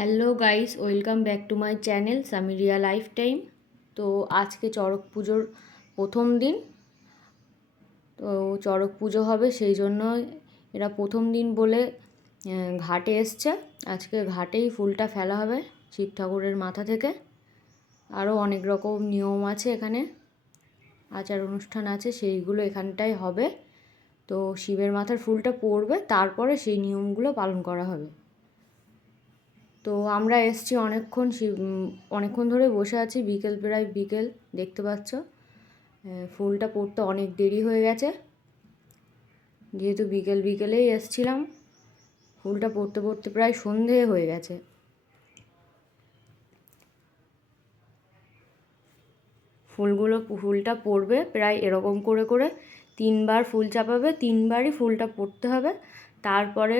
Hello guys, welcome back to my channel Samiriya life time তো আজকে চড়ক পুজোর প্রথম দিন। তো চড়ক পুজো হবে সেই জন্য এরা প্রথম দিন বলে ঘাটে এসছে। আজকে ঘাটেই ফুলটা ফেলা হবে শিব ঠাকুরের মাথা থেকে। আরও অনেক রকম নিয়ম আছে এখানে। আচার অনুষ্ঠান আছে, সেইগুলো এখানটায় হবে। তো শিবের মাথার ফুলটা পড়বে, তারপরে সেই নিয়মগুলো পালন করা হবে। তো আমরা এসছি অনেকক্ষণ অনেকক্ষণ ধরে বসে আছি, বিকেল প্রায় বিকেল, দেখতে পাচ্ছ। ফুলটা পড়তে অনেক দেরি হয়ে গেছে। যেহেতু বিকেল বিকেলেই এসছিলাম, ফুলটা পড়তে পড়তে প্রায় সন্ধে হয়ে গেছে। ফুলগুলো, ফুলটা পড়বে প্রায় এরকম করে করে, তিনবার ফুল চাপাবে, তিনবারই ফুলটা পড়তে হবে। তারপরে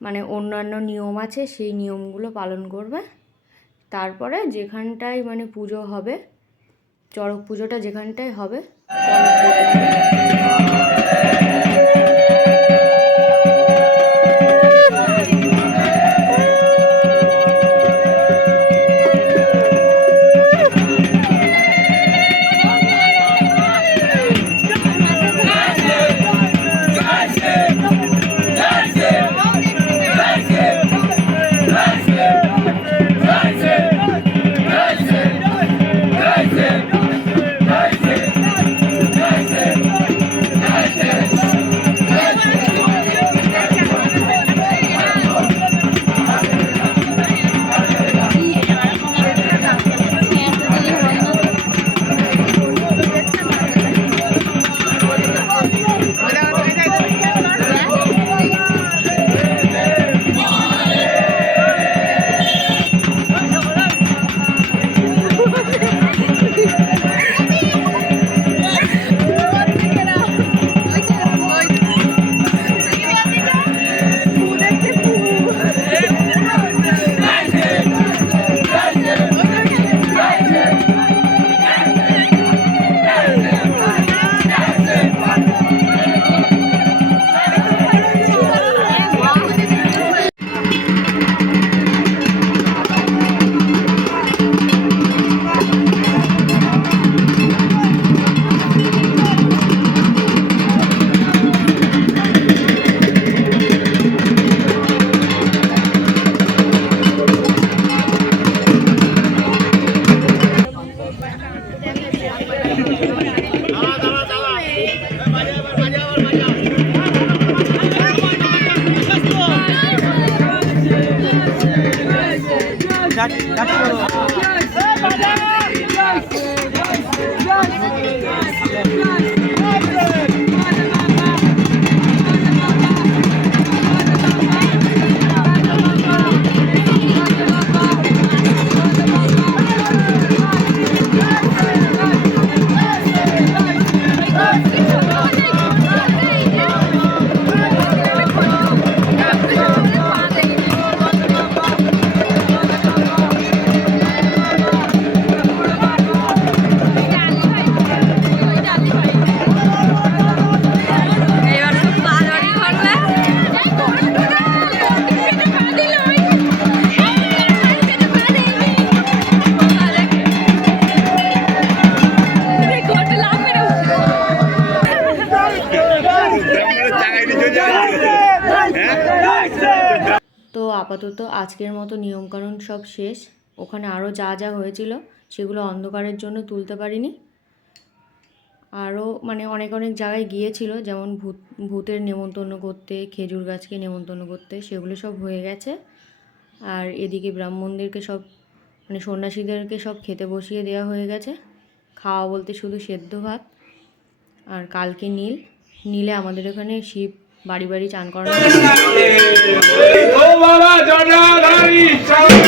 মানে অন্যান্য নিয়ম আছে, সেই নিয়মগুলো পালন করবে। তারপরে যেখানটায় মানে পুজো হবে, চড়ক পুজোটা যেখানটায় হবে এবার আপাতত আজকের মতো নিয়মকানুন সব শেষ। ওখানে আরও যা যা হয়েছিল সেগুলো অন্ধকারের জন্য তুলতে পারিনি। আরও মানে অনেক অনেক জায়গায় গিয়েছিল, যেমন ভূত, ভূতের নেমন্তন্ন করতে, খেজুর গাছকে নেমন্তন্ন করতে, সেগুলো সব হয়ে গেছে। আর এদিকে ব্রাহ্মণদেরকে সব মানে সন্ন্যাসীদেরকে সব খেতে বসিয়ে দেওয়া হয়ে গেছে। খাওয়া বলতে শুধু সেদ্ধ ভাত আর কালকে নীল। নীলে আমাদের এখানে শিব বাড়ি বাড়ি চান করানো। বাবা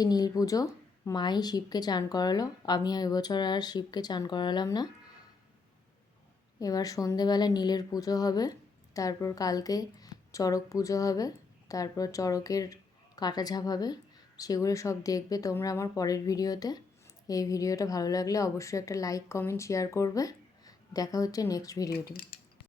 আজকে নীল পুজো? মাই শিবকে চান করালো। আমি এবছর আর শিবকে চান করালাম না। এবার সন্ধেবেলা নীলের পুজো হবে। তারপর কালকে চড়ক পুজো হবে। তারপর চড়কের কাটা ঝাপ হবে। সেগুলো সব দেখবে তোমরা আমার পরের ভিডিওতে। এই ভিডিওটা ভালো লাগলে অবশ্যই একটা লাইক, কমেন্ট শেয়ার করবে। দেখা হচ্ছে নেক্সট ভিডিওটি।